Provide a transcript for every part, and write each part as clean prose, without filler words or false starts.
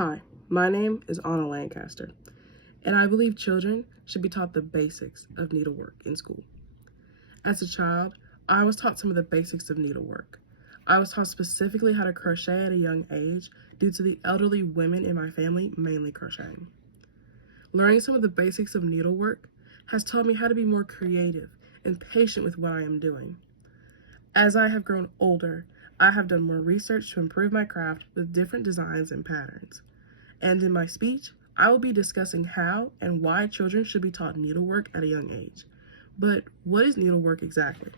Hi, my name is Anna Lancaster, and I believe children should be taught the basics of needlework in school. As a child, I was taught some of the basics of needlework. I was taught specifically how to crochet at a young age due to the elderly women in my family mainly crocheting. Learning some of the basics of needlework has taught me how to be more creative and patient with what I am doing. As I have grown older, I have done more research to improve my craft with different designs and patterns. And in my speech, I will be discussing how and why children should be taught needlework at a young age. But what is needlework exactly?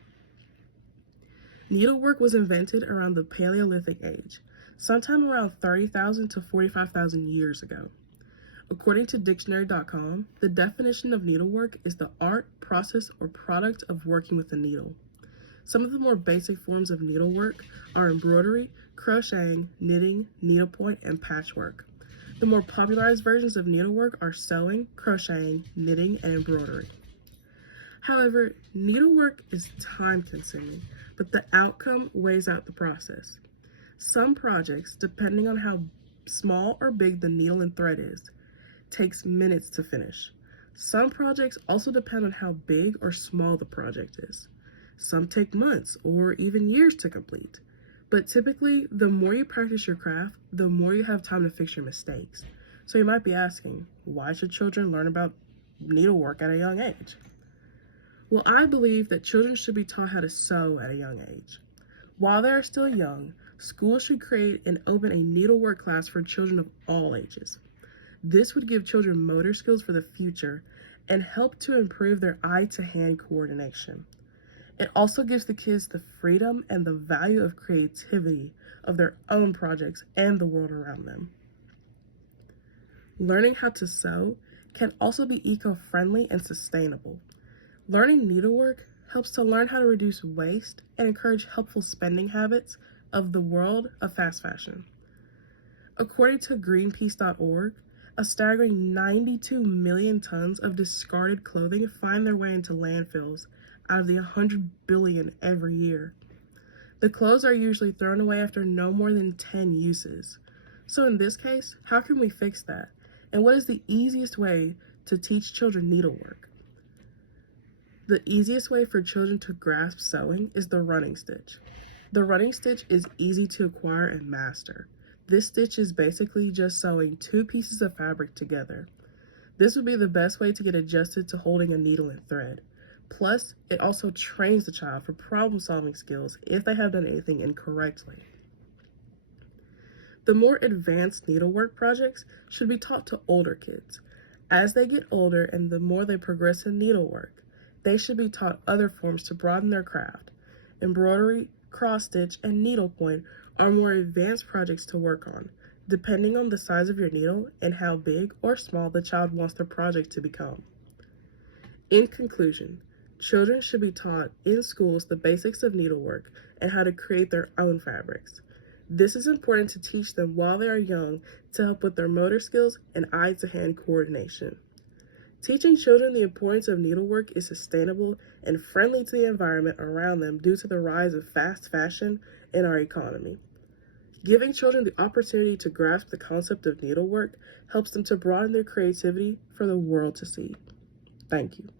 Needlework was invented around the Paleolithic age, sometime around 30,000 to 45,000 years ago. According to dictionary.com, the definition of needlework is the art, process, or product of working with a needle. Some of the more basic forms of needlework are embroidery, crocheting, knitting, needlepoint, and patchwork. The more popularized versions of needlework are sewing, crocheting, knitting, and embroidery. However, needlework is time-consuming, but the outcome weighs out the process. Some projects, depending on how small or big the needle and thread is, takes minutes to finish. Some projects also depend on how big or small the project is. Some take months or even years to complete. But typically, the more you practice your craft, the more you have time to fix your mistakes. So you might be asking, why should children learn about needlework at a young age? Well, I believe that children should be taught how to sew at a young age. While they are still young, schools should create and open a needlework class for children of all ages. This would give children motor skills for the future and help to improve their eye-to-hand coordination. It also gives the kids the freedom and the value of creativity of their own projects and the world around them. Learning how to sew can also be eco-friendly and sustainable. Learning needlework helps to learn how to reduce waste and encourage helpful spending habits of the world of fast fashion. According to Greenpeace.org, a staggering 92 million tons of discarded clothing find their way into landfills out of the 100 billion every year. The clothes are usually thrown away after no more than 10 uses. So in this case, how can we fix that? And what is the easiest way to teach children needlework? The easiest way for children to grasp sewing is the running stitch. The running stitch is easy to acquire and master. This stitch is basically just sewing two pieces of fabric together. This would be the best way to get adjusted to holding a needle and thread. Plus, it also trains the child for problem-solving skills if they have done anything incorrectly. The more advanced needlework projects should be taught to older kids. As they get older and the more they progress in needlework, they should be taught other forms to broaden their craft. Embroidery, cross-stitch, and needlepoint are more advanced projects to work on, depending on the size of your needle and how big or small the child wants their project to become. In conclusion, children should be taught in schools the basics of needlework and how to create their own fabrics. This is important to teach them while they are young to help with their motor skills and eye-to-hand coordination. Teaching children the importance of needlework is sustainable and friendly to the environment around them due to the rise of fast fashion in our economy. Giving children the opportunity to grasp the concept of needlework helps them to broaden their creativity for the world to see. Thank you.